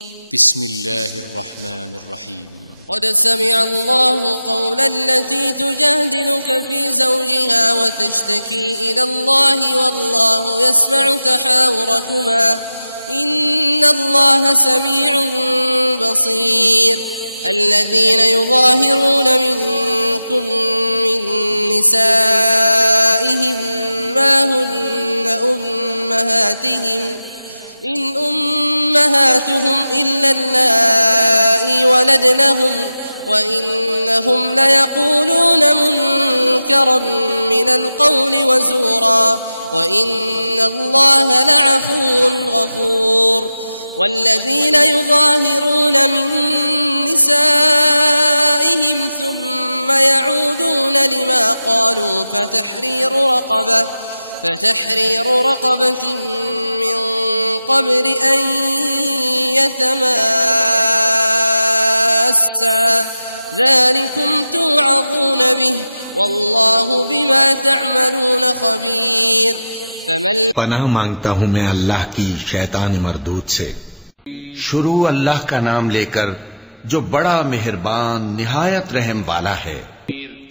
بسم الله الرحمن الرحيم. قد سمع الله قول التي تجادلك في زوجها وتشتكي إلى الله والله يسمع تحاوركما إن الله سميع بصير. الذين يظاهرون منكم من نسائهم ما هن أمهاتهم إن أمهاتهم إلا اللائي ولدنهم وإنهم ليقولون منكرا من القول وزورا وإن الله لعفو غفور. والذين يظاهرون من نسائهم ثم يعودون لما قالوا فتحرير رقبة من قبل أن يتماسا ذلكم توعظون به والله بما تعملون خبير. پناہ مانگتا ہوں میں اللہ کی شیطان مردود سے. شروع اللہ کا نام لے کر جو بڑا مہربان نہایت رحم والا ہے.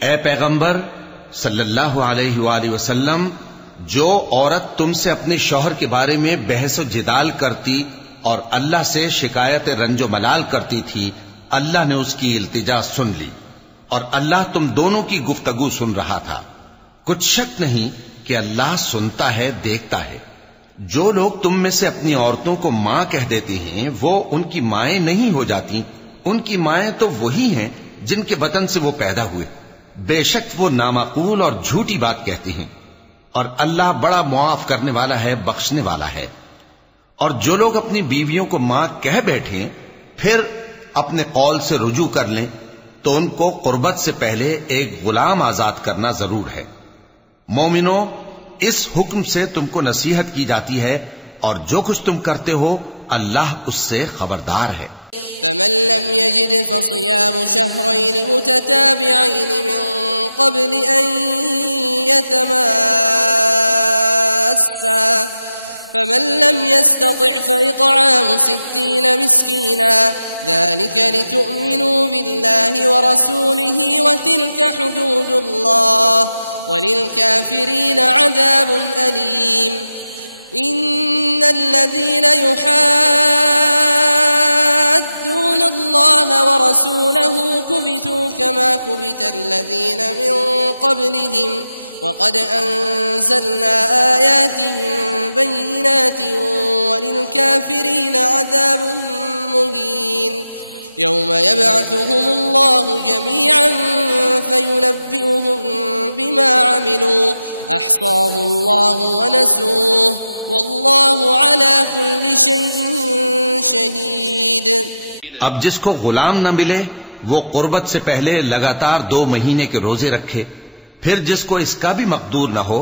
اے پیغمبر صلی اللہ علیہ وآلہ وسلم، جو عورت تم سے اپنے شوہر کے بارے میں بحث و جدال کرتی اور اللہ سے شکایت رنج و ملال کرتی تھی، اللہ نے اس کی التجا سن لی اور اللہ تم دونوں کی گفتگو سن رہا تھا. کچھ شک نہیں کہ اللہ سنتا ہے، دیکھتا ہے. جو لوگ تم میں سے اپنی عورتوں کو ماں کہہ دیتے ہیں وہ ان کی مائیں نہیں ہو جاتی. ان کی مائیں تو وہی ہیں جن کے بطن سے وہ پیدا ہوئے. بے شک وہ نامعقول اور جھوٹی بات کہتے ہیں اور اللہ بڑا معاف کرنے والا ہے، بخشنے والا ہے. اور جو لوگ اپنی بیویوں کو ماں کہہ بیٹھیں پھر اپنے قول سے رجوع کر لیں تو ان کو قربت سے پہلے ایک غلام آزاد کرنا ضرور ہے. مومنو، اس حکم سے تم کو نصیحت کی جاتی ہے اور جو کچھ تم کرتے ہو اللہ اس سے خبردار ہے. فمن لم يجد فصيام شهرين متتابعين من قبل أن يتماسا فمن لم يستطع فإطعام 60 مسكينا ذلك لتؤمنوا بالله ورسوله وتلك حدود الله وللكافرين عذاب أليم. إن الذين يحادون الله ورسوله كبتوا كما كبت الذين من قبلهم وقد أنزلنا آيات بينات وللكافرين عذاب مهين. يوم يبعثهم الله جميعا فينبئهم بما عملوا أحصاه الله ونسوه والله على كل شيء شهيد. اب جس کو غلام نہ ملے وہ قربت سے پہلے لگاتار 2 مہینے کے روزے رکھے. پھر جس کو اس کا بھی مقدور نہ ہو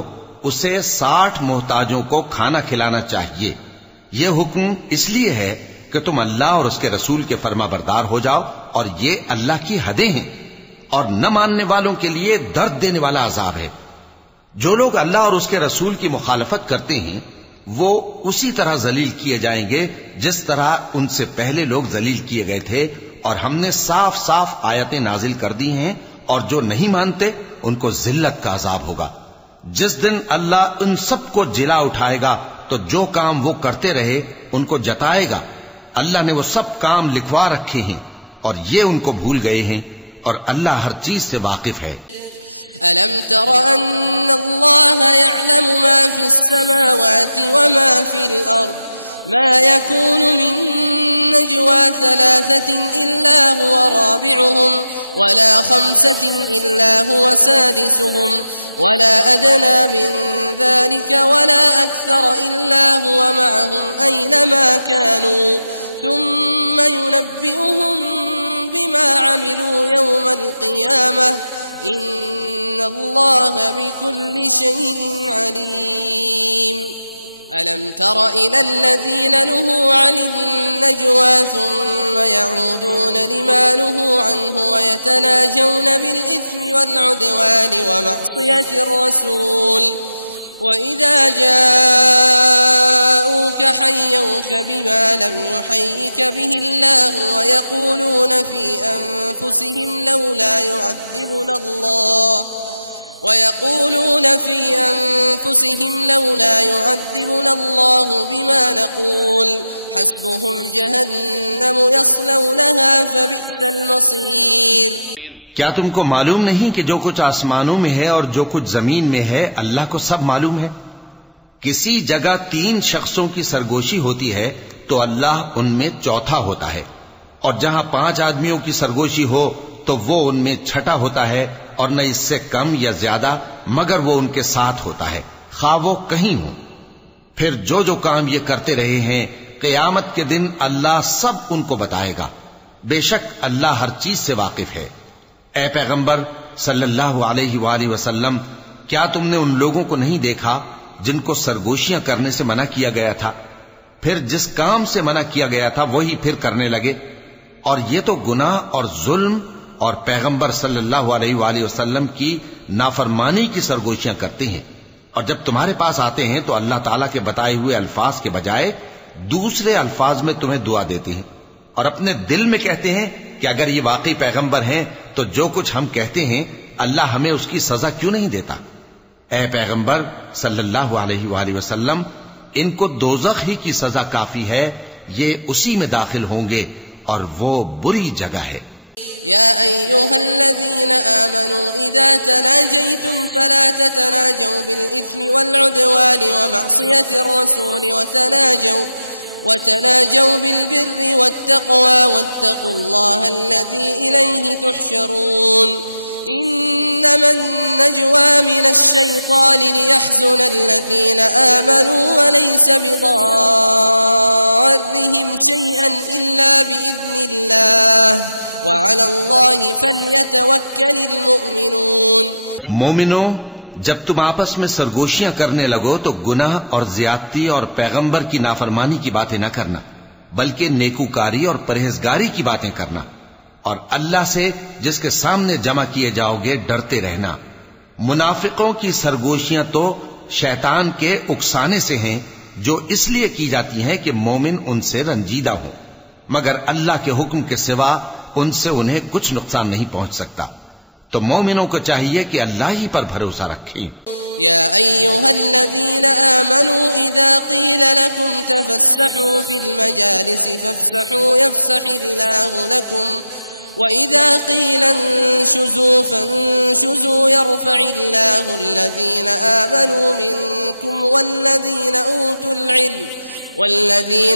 اسے 60 محتاجوں کو کھانا کھلانا چاہیے. یہ حکم اس لیے ہے کہ تم اللہ اور اس کے رسول کے فرما بردار ہو جاؤ اور یہ اللہ کی حدیں ہیں اور نہ ماننے والوں کے لیے درد دینے والا عذاب ہے. جو لوگ اللہ اور اس کے رسول کی مخالفت کرتے ہیں وہ اسی طرح ذلیل کیے جائیں گے جس طرح ان سے پہلے لوگ ذلیل کیے گئے تھے. اور ہم نے صاف صاف آیتیں نازل کر دی ہیں اور جو نہیں مانتے ان کو ذلت کا عذاب ہوگا. جس دن اللہ ان سب کو جلا اٹھائے گا تو جو کام وہ کرتے رہے ان کو جتائے گا. اللہ نے وہ سب کام لکھوا رکھے ہیں اور یہ ان کو بھول گئے ہیں اور اللہ ہر چیز سے واقف ہے. ألم تر أن الله يعلم ما في السماوات وما في الأرض ما يكون من نجوى 3 إلا هو رابعهم ولا 5 إلا هو سادسهم ولا أدنى من ذلك ولا أكثر إلا هو معهم أينما كانوا ثم ينبئهم بما عملوا يوم القيامة إن الله بكل شيء عليم. ألم تر إلى الذين نهوا عن النجوى ثم يعودون لما نهوا عنه ويتناجون بالإثم والعدوان ومعصية الرسول وإذا جاءوك حيوك بما لم يحيك به الله ويقولون في أنفسهم لولا يعذبنا الله بما نقول حسبهم جهنم يصلونها فبئس المصير. کیا تم کو معلوم نہیں کہ جو کچھ آسمانوں میں ہے اور جو کچھ زمین میں ہے اللہ کو سب معلوم ہے؟ کسی جگہ 3 شخصوں کی سرگوشی ہوتی ہے تو اللہ ان میں چوتھا ہوتا ہے، اور جہاں 5 آدمیوں کی سرگوشی ہو تو وہ ان میں چھٹا ہوتا ہے، اور نہ اس سے کم یا زیادہ مگر وہ ان کے ساتھ ہوتا ہے خواہ وہ کہیں ہوں. پھر جو کام یہ کرتے رہے ہیں قیامت کے دن اللہ سب ان کو بتائے گا. بے شک اللہ ہر چیز سے واقف ہے. اے پیغمبر صلی اللہ علیہ وآلہ وسلم، کیا تم نے ان لوگوں کو نہیں دیکھا جن کو سرگوشیاں کرنے سے منع کیا گیا تھا، پھر جس کام سے منع کیا گیا تھا وہی پھر کرنے لگے؟ اور یہ تو گناہ اور ظلم اور پیغمبر صلی اللہ علیہ وآلہ وسلم کی نافرمانی کی سرگوشیاں کرتے ہیں. اور جب تمہارے پاس آتے ہیں تو اللہ تعالیٰ کے بتائے ہوئے الفاظ کے بجائے دوسرے الفاظ میں تمہیں دعا دیتے ہیں، اور اپنے دل میں کہتے ہیں کہ اگر یہ واقعی پیغمبر ہیں تو جو کچھ ہم کہتے ہیں اللہ ہمیں اس کی سزا کیوں نہیں دیتا؟ اے پیغمبر صلی اللہ علیہ وآلہ وسلم، ان کو دوزخ ہی کی سزا کافی ہے، یہ اسی میں داخل ہوں گے اور وہ بری جگہ ہے. يا أيها الذين آمنوا إذا تناجيتم فلا تتناجوا بالإثم والعدوان ومعصية الرسول وتناجوا بالبر والتقوى واتقوا الله الذي إليه تحشرون. إنما النجوى من الشيطان ليحزن الذين آمنوا وليس بضارهم شيئا إلا بإذن الله وعلى الله فليتوكل المؤمنون. مومنوں، جب تم آپس میں سرگوشیاں کرنے لگو تو گناہ اور زیادتی اور پیغمبر کی نافرمانی کی باتیں نہ کرنا، بلکہ نیکوکاری اور پرہیزگاری کی باتیں کرنا، اور اللہ سے جس کے سامنے جمع کیے جاؤ گے ڈرتے رہنا. منافقوں کی سرگوشیاں تو شیطان کے اکسانے سے ہیں جو اس لیے کی جاتی ہیں کہ مومن ان سے رنجیدہ ہوں، مگر اللہ کے حکم کے سوا ان سے انہیں کچھ نقصان نہیں پہنچ سکتا. تو مومنوں کو چاہیے کہ اللہ ہی پر بھروسہ رکھیں. يا أيها الذين آمنوا إذا قيل لكم تفسحوا في المجالس فافسحوا يفسح الله لكم وإذا قيل انشزوا فانشزوا يرفع الله الذين آمنوا منكم والذين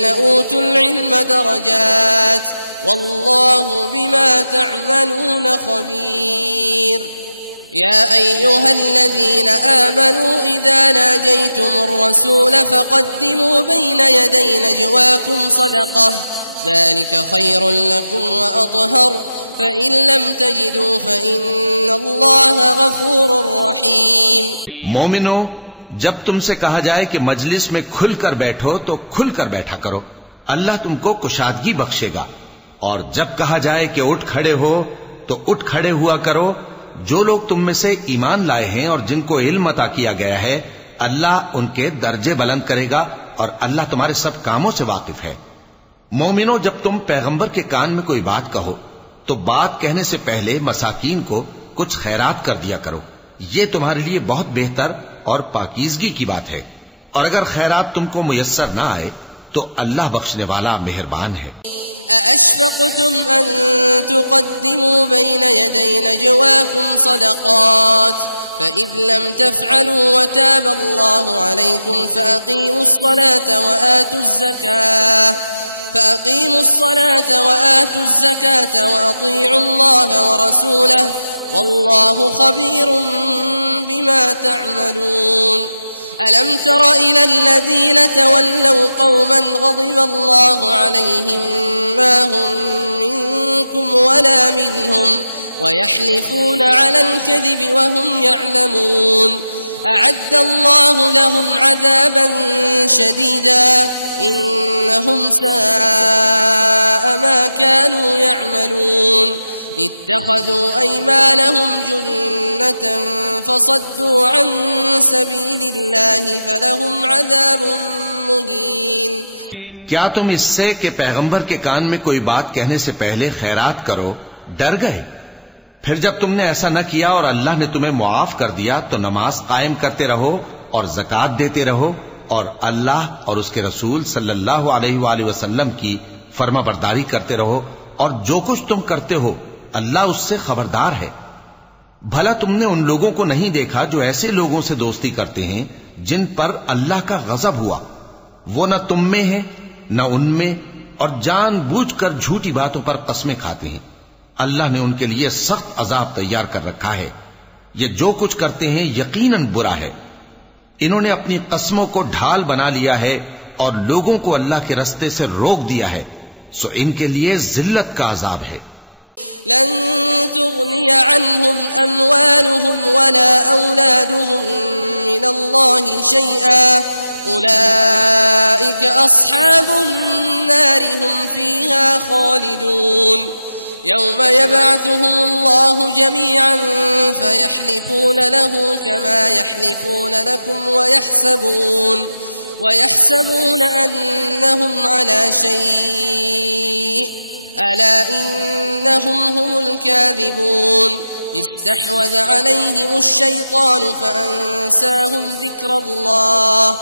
أوتوا العلم درجات والله بما تعملون خبير. يا أيها الذين آمنوا إذا ناجيتم الرسول فقدموا بين يدي نجواكم صدقة ذلك خير لكم وأطهر فإن لم تجدوا فإن الله غفور رحيم. مومنو، جب تم سے کہا جائے کہ مجلس میں کھل کر بیٹھو تو کھل کر بیٹھا کرو، اللہ تم کو کشادگی بخشے گا. اور جب کہا جائے کہ اٹھ کھڑے ہو تو اٹھ کھڑے ہوا کرو. جو لوگ تم میں سے ایمان لائے ہیں اور جن کو علم عطا کیا گیا ہے اللہ ان کے درجے بلند کرے گا، اور اللہ تمہارے سب کاموں سے واقف ہے. مومنو، جب تم پیغمبر کے کان میں کوئی بات کہو تو بات کہنے سے پہلے مساکین کو کچھ خیرات کر دیا کرو، یہ تمہارے لیے بہت بہتر اور پاکیزگی کی بات ہے. اور اگر خیرات تم کو میسر نہ آئے تو اللہ بخشنے والا مہربان ہے. أأشفقتم أن تقدموا بين يدي نجواكم صدقات فإذ لم تفعلوا وتاب الله عليكم فأقيموا الصلاة وآتوا الزكاة وأطيعوا الله ورسوله والله خبير بما تعملون. ألم تر إلى الذين تولوا قوما غضب الله عليهم ما هم منكم ولا منهم ويحلفون على الكذب وهم يعلمون أعد الله لهم عذابا شديدا إنهم ساء ما كانوا يعملون. اتخذوا أيمانهم جنة فصدوا عن سبيل الله فلهم عذاب مهين. کیا تم اس سے کہ پیغمبر کے کان میں کوئی بات کہنے سے پہلے خیرات کرو ڈر گئے؟ پھر جب تم نے ایسا نہ کیا اور اللہ نے تمہیں معاف کر دیا تو نماز قائم کرتے رہو اور زکوٰۃ دیتے رہو اور اللہ اور اس کے رسول صلی اللہ علیہ وآلہ وسلم کی فرما برداری کرتے رہو، اور جو کچھ تم کرتے ہو اللہ اس سے خبردار ہے. بھلا تم نے ان لوگوں کو نہیں دیکھا جو ایسے لوگوں سے دوستی کرتے ہیں جن پر اللہ کا غضب ہوا؟ وہ نہ تم میں ہے نہ ان میں، اور جان بوجھ کر جھوٹی باتوں پر قسمیں کھاتے ہیں. اللہ نے ان کے لیے سخت عذاب تیار کر رکھا ہے. یہ جو کچھ کرتے ہیں یقیناً برا ہے. انہوں نے اپنی قسموں کو ڈھال بنا لیا ہے اور لوگوں کو اللہ کے رستے سے روک دیا ہے، سو ان کے لیے ذلت کا عذاب ہے. لن تغني عنهم أموالهم ولا أولادهم من الله شيئا أولئك أصحاب النار هم فيها خالدون. يوم يبعثهم الله جميعا فيحلفون له كما يحلفون لكم ويحسبون أنهم على شيء ألا إنهم هم الكاذبون. استحوذ عليهم الشيطان فأنساهم ذكر الله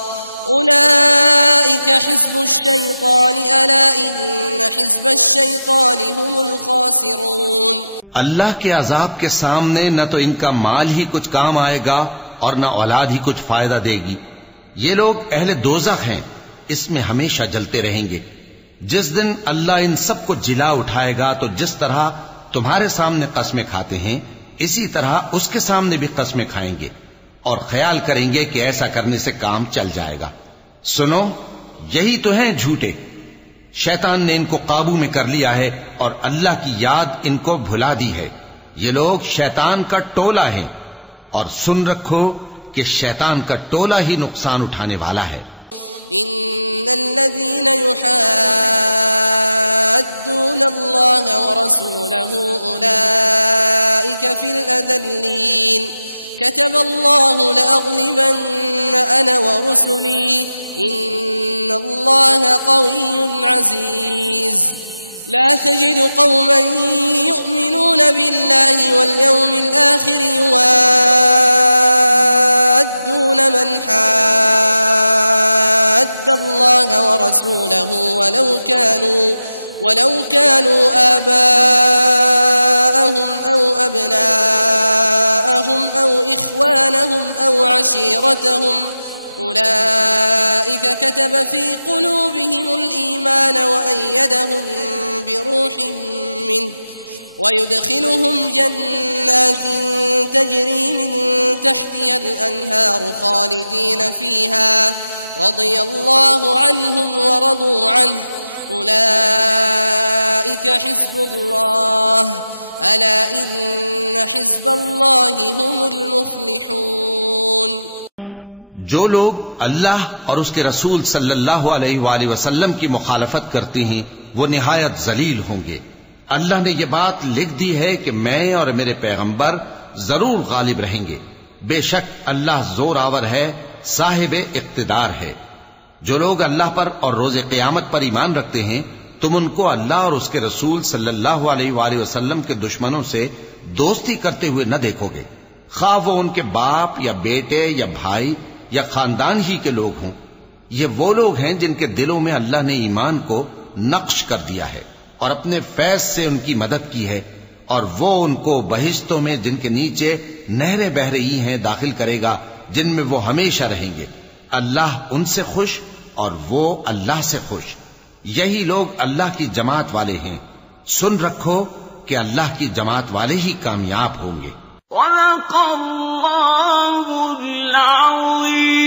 أولئك حزب الشيطان ألا إن حزب الشيطان هم الخاسرون. اللہ کے عذاب کے سامنے نہ تو ان کا مال ہی کچھ کام آئے گا اور نہ اولاد ہی کچھ فائدہ دے گی. یہ لوگ اہل دوزخ ہیں، اس میں ہمیشہ جلتے رہیں گے. جس دن اللہ ان سب کو جلا اٹھائے گا تو جس طرح تمہارے سامنے قسمیں کھاتے ہیں اسی طرح اس کے سامنے بھی قسمیں کھائیں گے اور خیال کریں گے کہ ایسا کرنے سے کام چل جائے گا. سنو، یہی تو ہیں جھوٹے. شیطان نے ان کو قابو میں کر لیا ہے اور اللہ کی یاد ان کو بھلا دی ہے. یہ لوگ شیطان کا ٹولہ ہیں، اور سن رکھو کہ شیطان کا ٹولہ ہی نقصان اٹھانے والا ہے. إن الذين يحادون الله ورسوله أولئك في الأذلين. كتب الله لأغلبن أنا ورسلي إن الله قوي عزيز. لا تجد قوما يؤمنون بالله واليوم الآخر يوادون من حاد الله ورسوله ولو كانوا آباءهم أو أبناءهم أو إخوانهم أو عشيرتهم أولئك كتب في قلوبهم الإيمان وأيدهم بروح منه ويدخلهم جنات تجري من تحتها الأنهار خالدين فيها رضي الله عنهم ورضوا عنه أولئك حزب الله ألا إن حزب الله هم المفلحون. جو لوگ اللہ اور اس کے رسول صلی اللہ علیہ وآلہ وسلم کی مخالفت کرتے ہیں وہ نہایت ذلیل ہوں گے. اللہ نے یہ بات لکھ دی ہے کہ میں اور میرے پیغمبر ضرور غالب رہیں گے. بے شک اللہ زور آور ہے، صاحب اقتدار ہے. جو لوگ اللہ پر اور روز قیامت پر ایمان رکھتے ہیں تم ان کو اللہ اور اس کے رسول صلی اللہ علیہ وآلہ وسلم کے دشمنوں سے دوستی کرتے ہوئے نہ دیکھو گے، خواہ وہ ان کے باپ یا بیٹے یا بھائی یا خاندان ہی کے لوگ ہوں. یہ وہ لوگ ہیں جن کے دلوں میں اللہ نے ایمان کو نقش کر دیا ہے اور اپنے فیض سے ان کی مدد کی ہے، اور وہ ان کو بہشتوں میں جن کے نیچے نہریں بہ رہی ہیں داخل کرے گا جن میں وہ ہمیشہ رہیں گے. اللہ ان سے خوش اور وہ اللہ سے خوش. یہی لوگ اللہ کی جماعت والے ہیں. سن رکھو کہ اللہ کی جماعت والے ہی کامیاب ہوں گے. صدق اللہ العظیم.